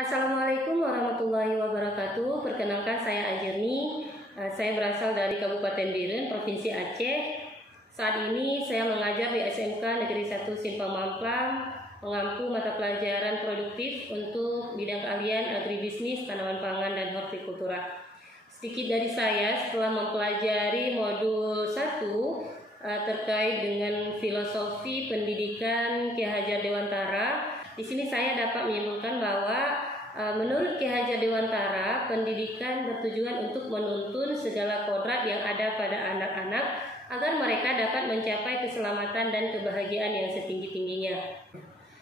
Assalamualaikum warahmatullahi wabarakatuh. Perkenalkan, saya Ajurni. Saya berasal dari Kabupaten Biren, Provinsi Aceh. Saat ini saya mengajar di SMK Negeri 1 Simpang Mamplang, mengampu mata pelajaran produktif untuk bidang keahlian agribisnis, tanaman pangan, dan hortikultura. Sedikit dari saya setelah mempelajari modul 1 terkait dengan filosofi pendidikan Ki Hajar Dewantara. Di sini saya dapat menyimpulkan bahwa menurut Ki Hajar Dewantara, pendidikan bertujuan untuk menuntun segala kodrat yang ada pada anak-anak agar mereka dapat mencapai keselamatan dan kebahagiaan yang setinggi-tingginya.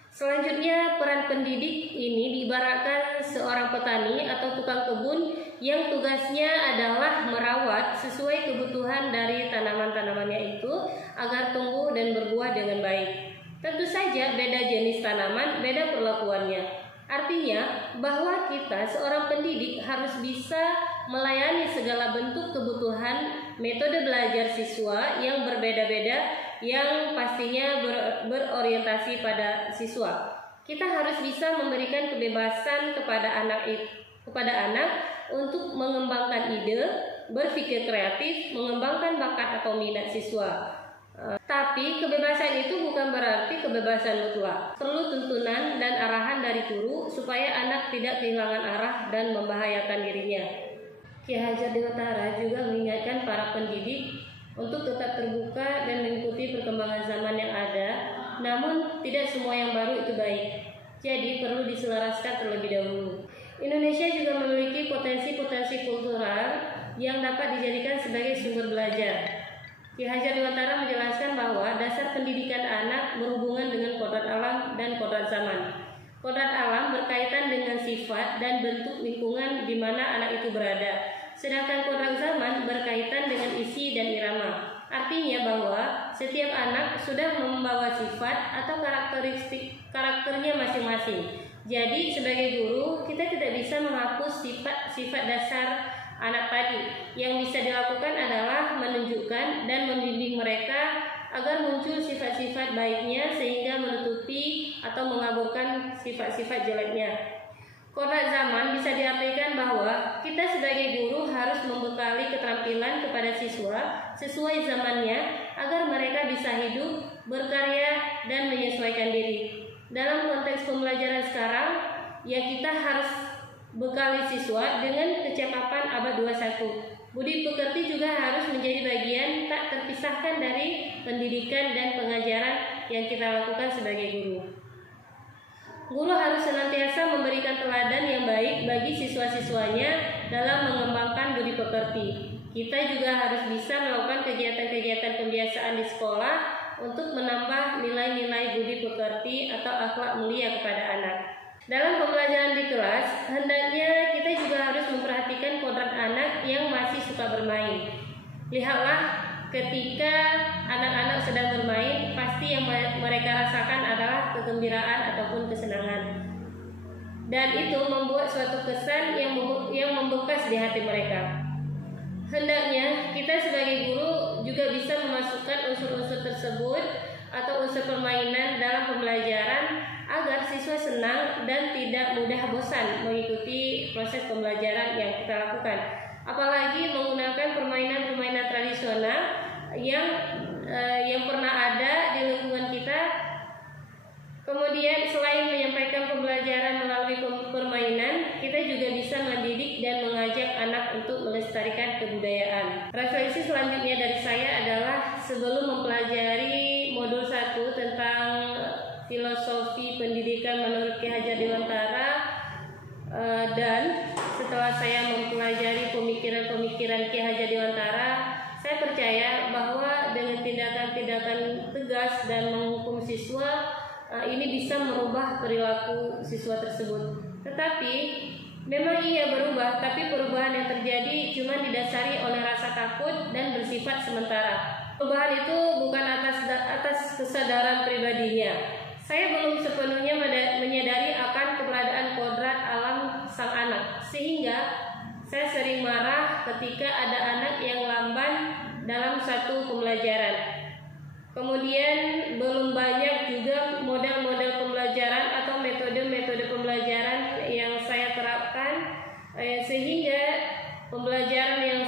Selanjutnya, peran pendidik ini diibaratkan seorang petani atau tukang kebun yang tugasnya adalah merawat sesuai kebutuhan dari tanaman-tanamannya itu agar tumbuh dan berbuah dengan baik. Tentu saja beda jenis tanaman, beda perlakuannya. Artinya bahwa kita seorang pendidik harus bisa melayani segala bentuk kebutuhan metode belajar siswa yang berbeda-beda, yang pastinya berorientasi pada siswa. Kita harus bisa memberikan kebebasan kepada anak untuk mengembangkan ide, berpikir kreatif, mengembangkan bakat atau minat siswa. Tapi kebebasan itu bukan berarti kebebasan mutlak. Perlu tuntunan dan arahan dari guru supaya anak tidak kehilangan arah dan membahayakan dirinya. Ki Hajar Dewantara juga mengingatkan para pendidik untuk tetap terbuka dan mengikuti perkembangan zaman yang ada. Namun tidak semua yang baru itu baik. Jadi perlu diselaraskan terlebih dahulu. Indonesia juga memiliki potensi-potensi kultural yang dapat dijadikan sebagai sumber belajar. Ki Hajar Dewantara menjelaskan bahwa dasar pendidikan anak berhubungan dengan kodrat alam dan kodrat zaman. Kodrat alam berkaitan dengan sifat dan bentuk lingkungan di mana anak itu berada. Sedangkan kodrat zaman berkaitan dengan isi dan irama. Artinya bahwa setiap anak sudah membawa sifat atau karakternya masing-masing. Jadi sebagai guru kita tidak bisa menghapus sifat dasar anak tadi. Yang bisa dilakukan adalah menunjukkan dan membimbing mereka agar muncul sifat-sifat baiknya sehingga menutupi atau mengaburkan sifat-sifat jeleknya. Kodrat zaman bisa diartikan bahwa kita sebagai guru harus membekali keterampilan kepada siswa sesuai zamannya agar mereka bisa hidup, berkarya, dan menyesuaikan diri. Dalam konteks pembelajaran sekarang, ya kita harus bekali siswa dengan kecakapan abad 21. Budi pekerti juga harus menjadi bagian tak terpisahkan dari pendidikan dan pengajaran yang kita lakukan sebagai guru. Guru harus senantiasa memberikan teladan yang baik bagi siswa-siswanya dalam mengembangkan budi pekerti. Kita juga harus bisa melakukan kegiatan-kegiatan pembiasaan di sekolah untuk menambah nilai-nilai budi pekerti atau akhlak mulia kepada anak. Dalam pembelajaran di kelas, hendaknya kita juga harus memperhatikan kodrat anak yang masih suka bermain. Lihatlah, ketika anak-anak sedang bermain, pasti yang mereka rasakan adalah kegembiraan ataupun kesenangan. Dan itu membuat suatu kesan yang membekas di hati mereka. Hendaknya kita sebagai guru juga bisa memasukkan unsur-unsur tersebut atau unsur permainan dalam pembelajaran agar siswa senang dan tidak mudah bosan mengikuti proses pembelajaran yang kita lakukan. Apalagi menggunakan permainan-permainan tradisional yang pernah ada di lingkungan kita. Kemudian selain menyampaikan pembelajaran melalui permainan, kita juga bisa mendidik dan mengajak anak untuk melestarikan kebudayaan. Refleksi selanjutnya dari saya adalah sebelum mempelajari modul 1 tentang filosofi pendidikan menurut Ki Hajar Dewantara, dan setelah saya mempelajari pemikiran-pemikiran Ki Hajar Dewantara, saya percaya bahwa dengan tindakan-tindakan tegas dan menghukum siswa, ini bisa merubah perilaku siswa tersebut. Tetapi memang ia berubah, tapi perubahan yang terjadi cuma didasari oleh rasa takut dan bersifat sementara. Perubahan itu bukan atas kesadaran pribadinya. Saya belum sepenuhnya menyadari akan keberadaan kodrat alam sang anak, sehingga saya sering marah ketika ada anak yang lamban dalam satu pembelajaran. Kemudian belum banyak juga model-model pembelajaran atau metode-metode pembelajaran yang saya sehingga pembelajaran yang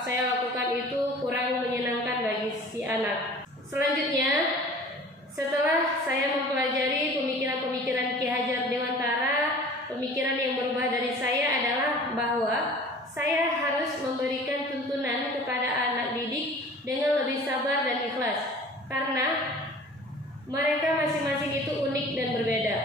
saya lakukan itu kurang menyenangkan bagi si anak. Selanjutnya, setelah saya mempelajari pemikiran-pemikiran Ki Hajar Dewantara, pemikiran yang berubah dari saya adalah bahwa saya harus memberikan tuntunan kepada anak didik dengan lebih sabar dan ikhlas, karena mereka masing-masing itu unik dan berbeda.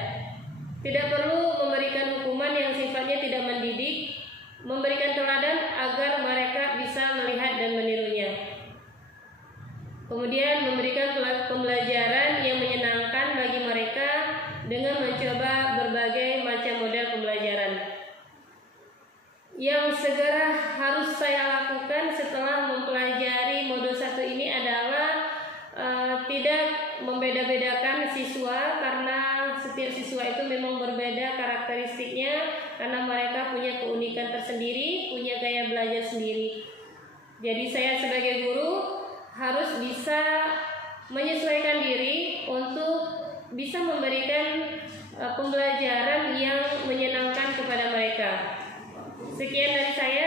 Tidak perlu memberikan hukuman yang sifatnya tidak mendidik, memberikan teladan agar mereka bisa melihat dan menirunya. Kemudian memberikan pembelajaran yang menyenangkan bagi mereka dengan mencoba berbagai macam model pembelajaran. Yang segera harus saya lakukan setelah mempelajari modul 1 ini adalah tidak membeda-bedakan siswa, karena setiap siswa itu memang berbeda karakteristiknya, karena mereka punya keunikan tersendiri, punya gaya belajar sendiri. Jadi saya sebagai guru harus bisa menyesuaikan diri untuk bisa memberikan pembelajaran yang menyenangkan kepada mereka. Sekian dari saya.